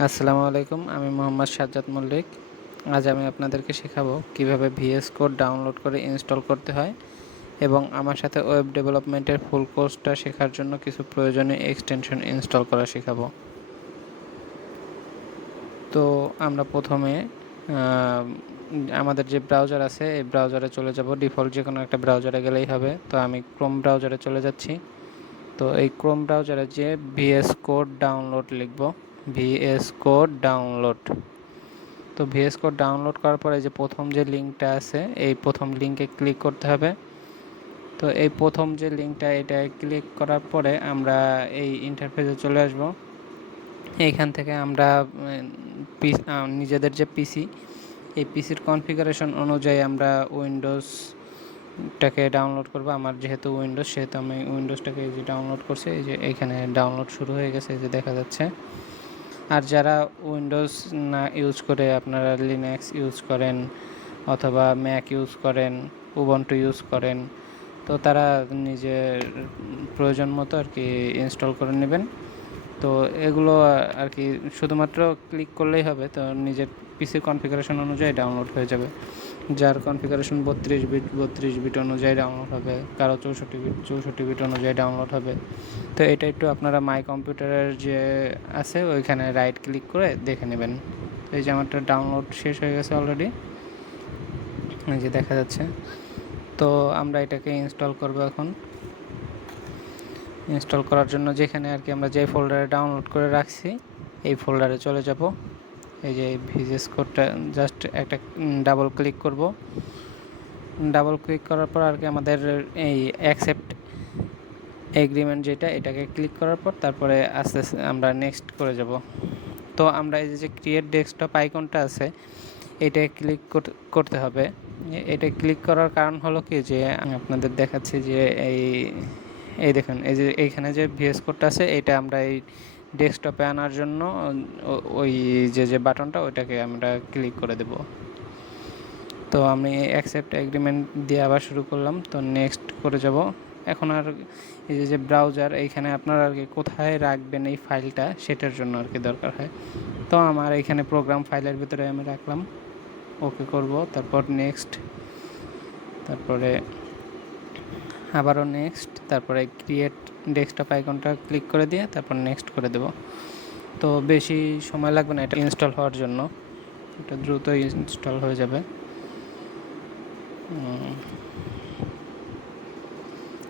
আসসালামু আলাইকুম, আমি মোহাম্মদ সাজ্জাদ মল্লিক। আজ আমি আপনাদেরকে শেখাবো কিভাবে ভিএস কোড ডাউনলোড করে ইনস্টল করতে হয় এবং আমার সাথে ওয়েব ডেভেলপমেন্টের ফুল কোর্সটা শেখার জন্য কিছু প্রয়োজনীয় এক্সটেনশন ইনস্টল করা শেখাবো। তো আমরা প্রথমে আমাদের যে ব্রাউজার আছে এই ব্রাউজারে চলে যাব। ডিফল্ট যে কোনো একটা ব্রাউজারে গেলেই হবে। তো আমি ক্রোম ব্রাউজারে চলে যাচ্ছি। তো এই ক্রোম ব্রাউজারে যে ভিএস কোড ডাউনলোড লিখব, ভিএস কোড ডাউনলোড। তো ভিএস কোড ডাউনলোড করার পরে যে প্রথম যে লিঙ্কটা আছে এই প্রথম লিঙ্কে ক্লিক করতে হবে। তো এই প্রথম যে লিঙ্কটা এটা ক্লিক করার পরে আমরা এই ইন্টারফেসে চলে আসব। এইখান থেকে আমরা নিজেদের যে পিসি এই পিসির কনফিগারেশন অনুযায়ী আমরা উইন্ডোজটাকে ডাউনলোড করব। আমার যেহেতু উইন্ডোজ সেহেতু আমি উইন্ডোজটাকে এই যে ডাউনলোড করছি, এই যে এইখানে ডাউনলোড শুরু হয়ে গেছে, এই যে দেখা যাচ্ছে। আর যারা উইন্ডোজ না ইউজ করে আপনারা লিনাক্স ইউজ করেন অথবা ম্যাক ইউজ করেন, উবুন্টু ইউজ করেন, তো তারা নিজের প্রয়োজন মতো আর কি ইনস্টল করে নেবেন। তো এগুলো আর কি শুধুমাত্র ক্লিক করলেই হবে। তো নিজের পিসি কনফিগারেশন অনুযায়ী ডাউনলোড হয়ে যাবে। যার কনফিগারেশন 32 বিট অনুযায়ী ডাউনলোড হবে, কারো 64 বিট অনুযায়ী ডাউনলোড হবে। তো এটা একটু আপনারা মাই কম্পিউটারের যে আছে ওইখানে রাইট ক্লিক করে দেখে নেবেন। তো এই যে আমারটা ডাউনলোড শেষ হয়ে গেছে অলরেডি, এই যে দেখা যাচ্ছে। তো আমরা এটাকে ইনস্টল করব। এখন ইনস্টল করার জন্য যেখানে আর কি আমরা যে ফোল্ডারে ডাউনলোড করে রাখছি এই ফোল্ডারে চলে যাব। এই যে ভিএস কোডটা জাস্ট একটা ডাবল ক্লিক করব। ডাবল ক্লিক করার পর আর কি আমাদের এই অ্যাকসেপ্ট এগ্রিমেন্ট যেটা এটাকে ক্লিক করার পর তারপরে আস্তে আস্তে আমরা নেক্সট করে যাব। তো আমরা এই যে ক্রিয়েট ডেস্কটপ আইকনটা আছে এটা ক্লিক করতে হবে। এটা ক্লিক করার কারণ হলো কি যে আমি আপনাদের দেখাচ্ছি যে এই দেখুন এই যে এইখানে যে ভিএস কোডটা আছে এটা আমরা এই ডেস্কটপে আনার জন্য ওই যে বাটনটা ওইটাকে আমরা ক্লিক করে দেব। তো আমি অ্যাকসেপ্ট এগ্রিমেন্ট দিয়ে আবার শুরু করলাম। তো নেক্সট করে যাব। এখন আর এই যে ব্রাউজার এইখানে আপনারা আর কি কোথায় রাখবেন এই ফাইলটা সেটার জন্য আর কি দরকার হয়। তো আমার এইখানে প্রোগ্রাম ফাইলের ভিতরে আমি রাখলাম, ওকে করব, তারপর নেক্সট, তারপরে আবারও নেক্সট, তারপরে ক্রিয়েট ডেস্কটপ আইকনটা ক্লিক করে দিয়ে তারপর নেক্সট করে দেব। তো বেশি সময় লাগবে না এটা ইনস্টল হওয়ার জন্য, এটা দ্রুত ইনস্টল হয়ে যাবে।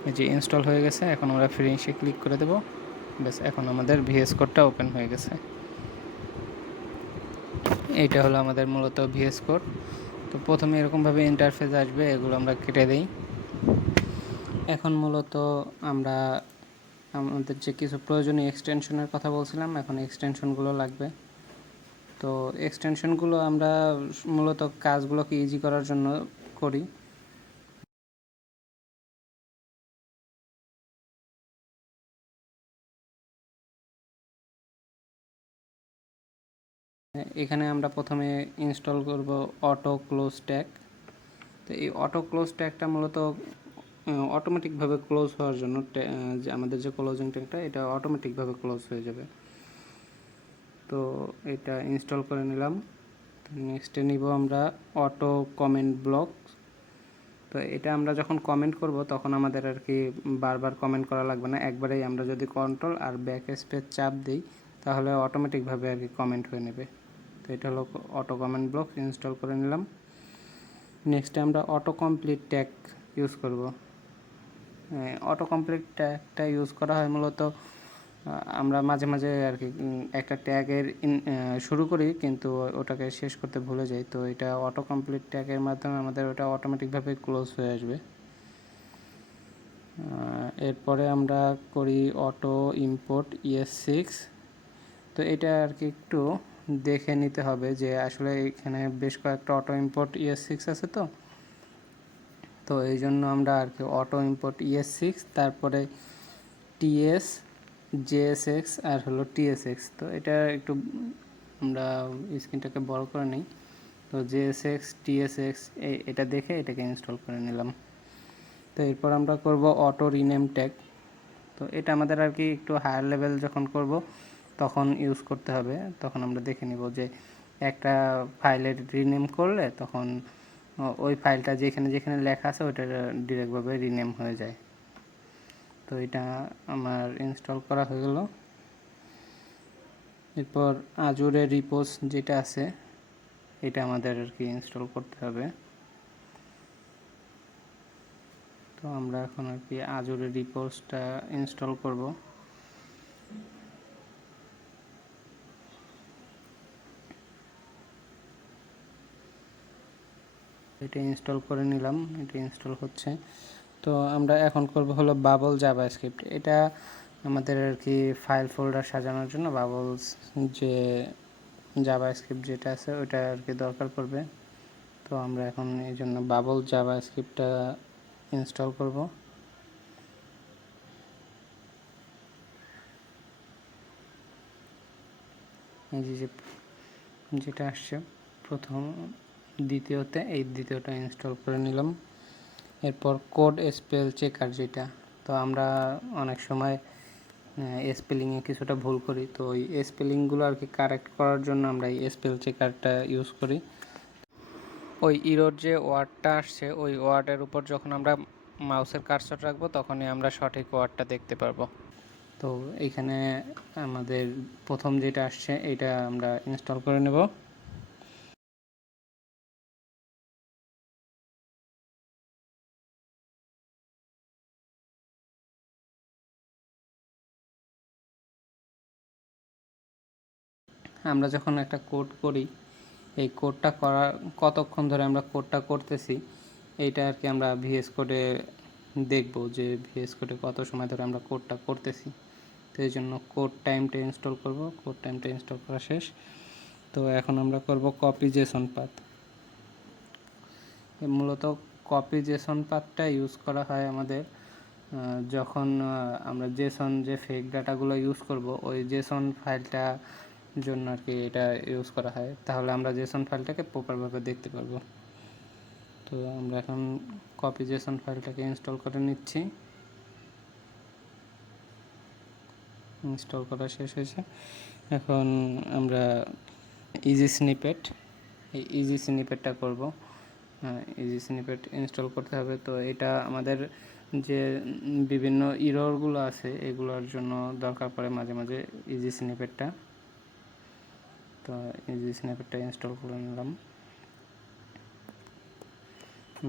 এই যে ইনস্টল হয়ে গেছে, এখন আমরা ফিনিশে ক্লিক করে দেব। ব্যাস, এখন আমাদের ভিএস কোডটা ওপেন হয়ে গেছে। এইটা হলো আমাদের মূলত ভিএস কোড। তো প্রথমে এরকমভাবে ইন্টারফেস আসবে, এগুলো আমরা কেটে দিই। এখন মূলত আমরা আমাদের যে কিছু প্রয়োজনীয় এক্সটেনশনের কথা বলছিলাম, এখন এক্সটেনশনগুলো লাগবে। তো এক্সটেনশনগুলো আমরা মূলত কাজগুলোকে ইজি করার জন্য করি। এখানে আমরা প্রথমে ইনস্টল করব অটো ক্লোজ ট্যাগ। তো এই অটো ক্লোজ ট্যাগটা মূলত অটোমেটিকভাবে ক্লোজ হওয়ার জন্য, যে আমাদের যে ক্লোজিং ট্যাগটা এটা অটোমেটিকভাবে ক্লোজ হয়ে যাবে। তো এটা ইনস্টল করে নিলাম। নেক্সটে নিব আমরা অটো কমেন্ট ব্লক। তো এটা আমরা যখন কমেন্ট করব তখন আমাদের আর কি বারবার কমেন্ট করা লাগবে না, একবারেই আমরা যদি কন্ট্রোল আর ব্যাক স্পেস চাপ দিই তাহলে অটোমেটিকভাবে আর কি কমেন্ট হয়ে নেবে। তো এটা হলো অটো কমেন্ট ব্লক, ইনস্টল করে নিলাম। নেক্সটে আমরা অটো কমপ্লিট ট্যাগ ইউজ করব। অটো কমপ্লিট ট্যাগটা ইউজ করা হয় মূলত আমরা মাঝে মাঝে আর কি একটা ট্যাগের শুরু করি কিন্তু ওটাকে শেষ করতে ভুলে যাই। তো এটা অটো কমপ্লিট ট্যাগের মাধ্যমে আমাদের ওটা অটোমেটিকভাবে ক্লোজ হয়ে আসবে। এরপরে আমরা করি অটো ইম্পোর্ট ES6। তো এটা আর কি একটু দেখে নিতে হবে যে আসলে এখানে বেশ কয়েকটা অটো ইম্পোর্ট ES6 আছে। তো এই জন্য আমরা আর কি অটো ইম্পোর্ট ES6, তারপরে TS, JSX আর হলো TSX। তো এটা একটু আমরা স্ক্রিনটাকে বড় করে নিই। তো JSX, TSX এটা দেখে এটাকে ইনস্টল করে নিলাম। তো এরপর আমরা করব অটো রিনেম ট্যাগ। তো এটা আমাদের আর কি একটু হায়ার লেভেল যখন করব তখন ইউজ করতে হবে। তখন আমরা দেখে নিব যে একটা ফাইলের রিনেম করলে তখন ওই ফাইলটা যেখানে যেখানে লেখা আছে ওইটা ডিরেক্টভাবে রিনেম হয়ে যায়। তো এটা আমার ইনস্টল করা হয়ে গেল। এরপর আজুরে রিপোজ যেটা আছে এটা আমাদের আর কি ইনস্টল করতে হবে। তো আমরা এখন আর কি আজুরে রিপোজটা ইনস্টল করব। এটা ইনস্টল করে নিলাম, এটা ইনস্টল হচ্ছে। তো আমরা এখন করব হলো বাবল জাভাস্ক্রিপ্ট। এটা আমাদের আর কি ফাইল ফোল্ডার সাজানোর জন্য বাবলস যে জাভাস্ক্রিপ্ট যেটা আছে ওটা আর কি দরকার পড়বে। তো আমরা এখন এই জন্য বাবল জাভাস্ক্রিপ্টটা ইনস্টল করব। এই যে যেটা আসছে প্রথম দ্বিতীয়তে, এই দ্বিতীয়টা ইনস্টল করে নিলাম। এরপর কোড স্পেল চেকার যেটা, তো আমরা অনেক সময় স্পেলিংয়ে কিছুটা ভুল করি, তো ওই স্পেলিংগুলো আর কি কারেক্ট করার জন্য আমরা এই স্পেল চেকারটা ইউজ করি। ওই ইরোর যে ওয়ার্ডটা আসছে ওই ওয়ার্ডের উপর যখন আমরা মাউসের কার্সর রাখবো তখনই আমরা সঠিক ওয়ার্ডটা দেখতে পারবো। তো এইখানে আমাদের প্রথম যেটা আসছে এটা আমরা ইনস্টল করে নেব। আমরা যখন একটা কোড করি, এই কোডটা করা কতক্ষণ ধরে আমরা কোডটা করতেছি এইটা আর কি আমরা ভিএস কোডে দেখব যে ভিএস কোডে কত সময় ধরে আমরা কোডটা করতেছি। তো এই জন্য কোড টাইমটা ইনস্টল করব। কোড টাইমটা ইনস্টল করা শেষ। তো এখন আমরা করব কপি জেসন পাথ। মূলত কপি জেসন পাথটা ইউজ করা হয় আমাদের যখন আমরা জেসন যে ফেক ডাটাগুলো ইউজ করব ওই জেসন ফাইলটা জন্য আর কি এটা ইউজ করা হয়, তাহলে আমরা জেসন ফাইলটাকে প্রপারভাবে দেখতে পারবো। তো আমরা এখন কপি জেসন ফাইলটাকে ইনস্টল করে নিচ্ছি। ইনস্টল করা শেষ হয়েছে। এখন আমরা ইজি স্নিপেট, এই ইজি স্নিপেটটা করব। ইজি স্নিপেট ইনস্টল করতে হবে। তো এটা আমাদের যে বিভিন্ন ইররগুলো আছে এগুলোর জন্য দরকার পড়ে মাঝে মাঝে ইজি স্নিপেটটা। তো ইজি স্নিপেটটা ইনস্টল করে নিলাম।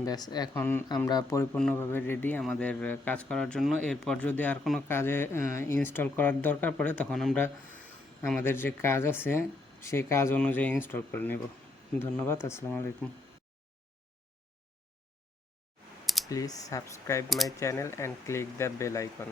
ব্যাস, এখন আমরা পরিপূর্ণভাবে রেডি আমাদের কাজ করার জন্য। এরপর যদি আর কোনো কাজে ইনস্টল করার দরকার পড়ে তখন আমরা আমাদের যে কাজ আছে সেই কাজ অনুযায়ী ইনস্টল করে নেব। ধন্যবাদ। আসসালামু আলাইকুম। Please subscribe my channel and click the bell icon.